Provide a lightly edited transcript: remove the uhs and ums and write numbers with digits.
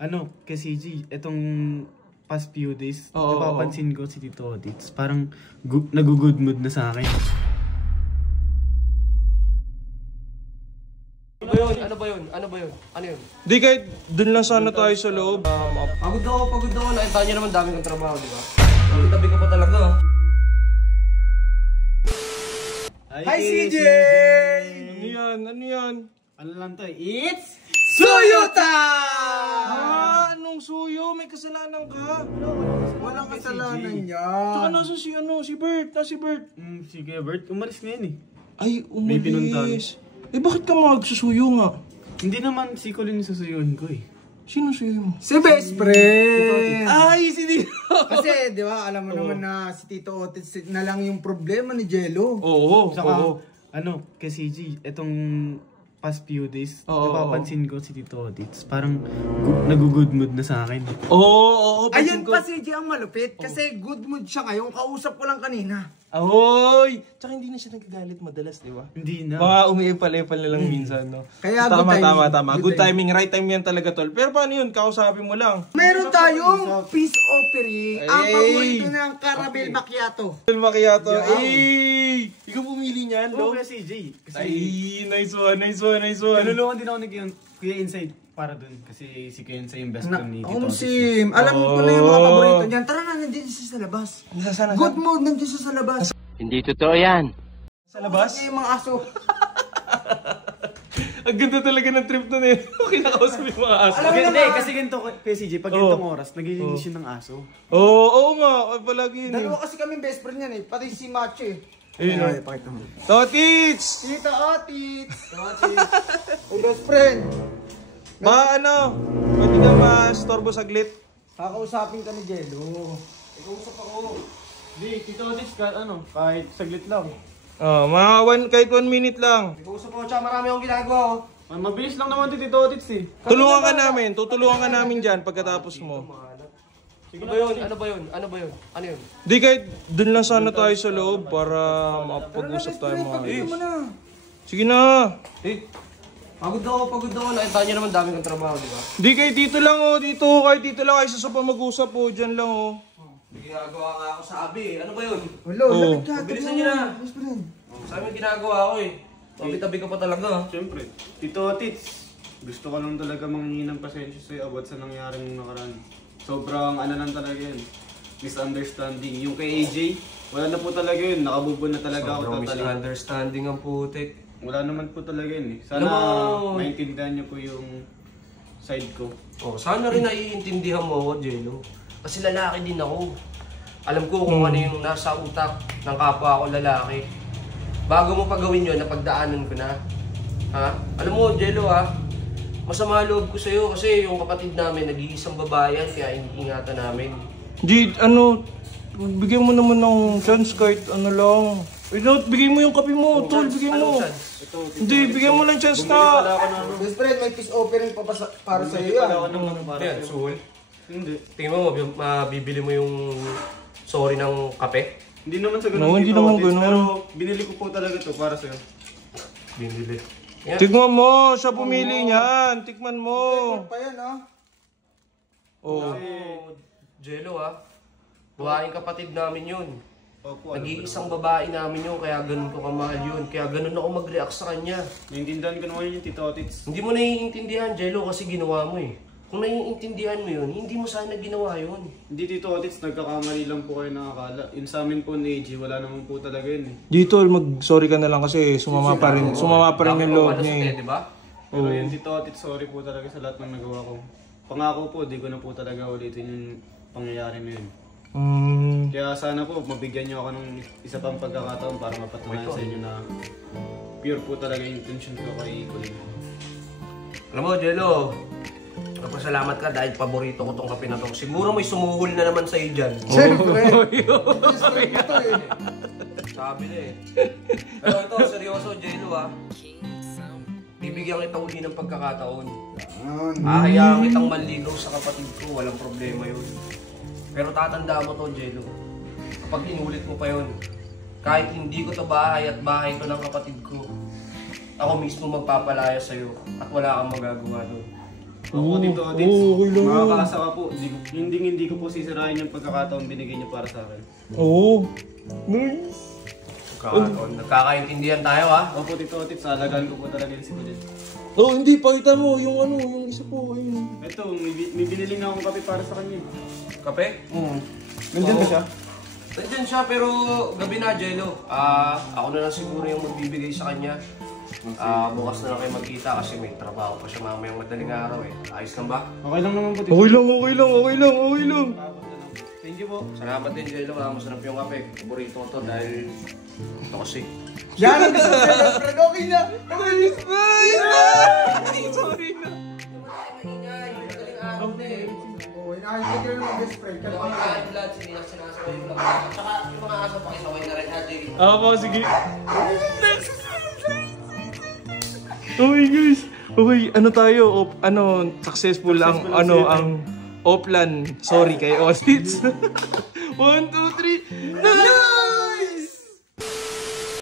Kasi G, itong past few days, napapansin ko si Tito Otits, parang nag-good mood na sa akin. Ano ba yun? Ano yun? Di kahit dun lang sana tayo sa loob. Pagod ako. Nakita niyo naman dami kong trabaho, di ba? Tabi ka pa talaga. Hi CJ! Ano yan? Ano lang to? It's Suyo Anong suyo? May kasalanan ka? Walang kasalanan niya. Tsaka nasa si Bert. Sige Bert, umalis ngayon eh. Ay, May pinuntahan. umalis. Bakit ka magsusuyo nga? Hindi naman si Colin yung susuyuhin ko eh. Sino suyo mo? Si best friend! Ay, si Tito! Kasi, di ba, alam mo naman na si Tito Otits na lang yung problema ni Jello. Oo. Saka, kasi G, itong past few days, napapansin ko si Tito Otits, parang nag-good mood na sa akin. Oo. Ayun pa si J ang malupit, kasi good mood siya ngayon, kausap ko lang kanina. Ahoy! Tsaka hindi na siya nagagalit madalas, di ba? Hindi na. Mga umiipal-ipal na lang minsan, no? Kaya tama. Good timing, right time yan talaga, tol. Pero paano yun? Kausapin mo lang. Meron tayong peace offering, ang paborito ng Caramel Macchiato. Macchiato. Ikaw pumili niyan, Oo, no? kaya si J. Ay, nice one. Kanulungan din ako ni Kuya Inside para dun. Kasi si Kuya Inside yung best friend ni Tito Otits. Sim, alam ko na yung mga paborito niyan. Tara na, nandiyan siya sa labas. Nasaan? Good mood, nandiyan siya sa labas. Hindi totoo yan. Sa labas? Kasi yung mga aso. Ang ganda talaga ng trip nun eh. Kinakausap yung mga aso. Hindi, kasi ganito kay CJ, pag ganitong oras, naglilinis yun ng aso. Oo nga. Palagi yun eh. Dalawa kasi kami best friend yan eh, pati si Macho eh. Ayun Ay, pakita mo. Totits! Tito Otits! Hey, best friend! Pwede ka ma-storbo saglit? Kakausapin ka ni Jello. Ikausap ako. Hindi, Tito Otits, kahit saglit lang. Kahit 1 minute lang. Ikausap ko, tsaka marami akong ginagawa oh. Mabilis lang naman Tito Otits eh. Tutulungan ka namin dyan pagkatapos mo. Ano ba yun? Di kahit dun lang sana tayo sa loob para makapag-usap tayo mga ayos. Sige na. Pagod ako. Nakita niyo naman dami kong trabaho, di ba? Di kahit dito lang kahit dito lang kayo sa mag-usap dyan lang May ginagawa nga ako sa abi eh. Ano ba yun? Hello, lapit ka. Bilisan niyo na. Sa amin ginagawa ko eh. Tabi-tabi ka pa talaga. Siyempre, Tito Otits, gusto ko lang talaga manghingi ng pasensya sa'yo about sa nangyaring nakaraan. Sobrang lang talaga yun. Misunderstanding. Yung kay AJ, wala na po talaga yun. Nakabubon na talaga ako Sobrang totally. misunderstanding ang putik. Wala naman po talaga yun eh. Sana maintindihan niyo po yung side ko. Sana rin naiintindihan mo ako, Jello. Kasi lalaki din ako. Alam ko kung ano yung nasa utak ng kapwa ko lalaki. Bago mo pagawin yun, napagdaanan ko na. Ha? Alam mo, Jello masama loob ko sa'yo kasi yung kapatid namin, nag-iisang babae yan, kaya ingatan namin. bigyan mo naman ng chance kahit lang. Bigay mo yung kape mo, tol, bigay mo. Hindi, bigyan mo lang chance na. Best friend, may peace offering pa para sa iyo yan. Yan, Sul. Hindi. Tingin mo, mabibili mo yung sorry ng kape? Hindi naman sa ganun. Hindi naman ganun. Pero binili ko po talaga to para sa'yo. Binili. Tikman mo, siya pumili niyan. Tikman mo. Pa yan Jello buhaing kapatid namin yun. Nag-iisang babae namin yun, kaya ganun ko kamahal yun. Kaya ganun ako mag-react sa kanya. Naiintindihan ko naman yung Tito Otits. Hindi mo naiintindihan, Jello, kasi ginawa mo eh. Kung naiintindihan mo yun, hindi mo sana ginawa yun. Hindi Tito Otits, nagkakamali lang po kayo nakakala. Yun sa amin po ni AJ, wala naman po talaga yun eh. Dito, mag-sorry ka na lang kasi sumama pa rin yung loob niya eh. Diba? Pero yun Tito Otits, sorry po talaga sa lahat ng nagawa ko. Pangako po, di ko na po talaga ulitin yung pangyayari na yun. Kaya sana po, mabigyan nyo ako ng isa pang pagkakataon para mapatunayan sa inyo na pure po talaga yung intention ko kay Colin. Alam mo, Jello, Nagpasalamat ka dahil paborito ko tong kape na to. Siguro may sumuhol na naman sa'yo dyan. Siyempre! Sabi na eh. Pero ito, seryoso, Jello bibigyan kita uli ng pagkakataon. Ahayaan kitang manligaw sa kapatid ko, walang problema yun. Pero tatandaan mo to, Jello. Kapag inulit mo pa yun, kahit hindi ko to bahay at bahay to ng kapatid ko, ako mismo magpapalaya sa'yo at wala kang magagawa doon. Ako Tito Otis, okay lang. makakaasa ka po. Hindi ko po sisirain yung pagkakataon binigay niyo para sa akin. Oo. Nice. Nagkakaintindihan tayo ha. Opo Tito Otis, alagaan ko po talaga yung si Kulit. Oh, hindi. Pakita mo yung ano, yung isa po. Ayun. Ito, may binili na akong kape para sa kanya. Kape? Nandiyan ba siya? Nandiyan siya pero gabi na, Jello. Ako na lang siguro yung magbibigay sa kanya. Bukas na lang kayo magkita kasi may trabaho pa siya mamayang madaling araw eh. Ayos lang ba? Okay lang naman po Tito. Okay lang. Thank you po. Salamat din, Jello. Masarap yung kape. Paborito ko to dahil ito kasi. Yan ang gusto ko best friend. Okay na. Sorry na. Oo, inaayos ka ng best friend. Yung mga blood, sinasaway yung vlog. At saka yung mga aso pakisaway na rin ha, Jello. Po, sige. Okay guys. Okay, ano tayo? Successful ang offline. Sorry kay Otis. 1, 2, 3. No!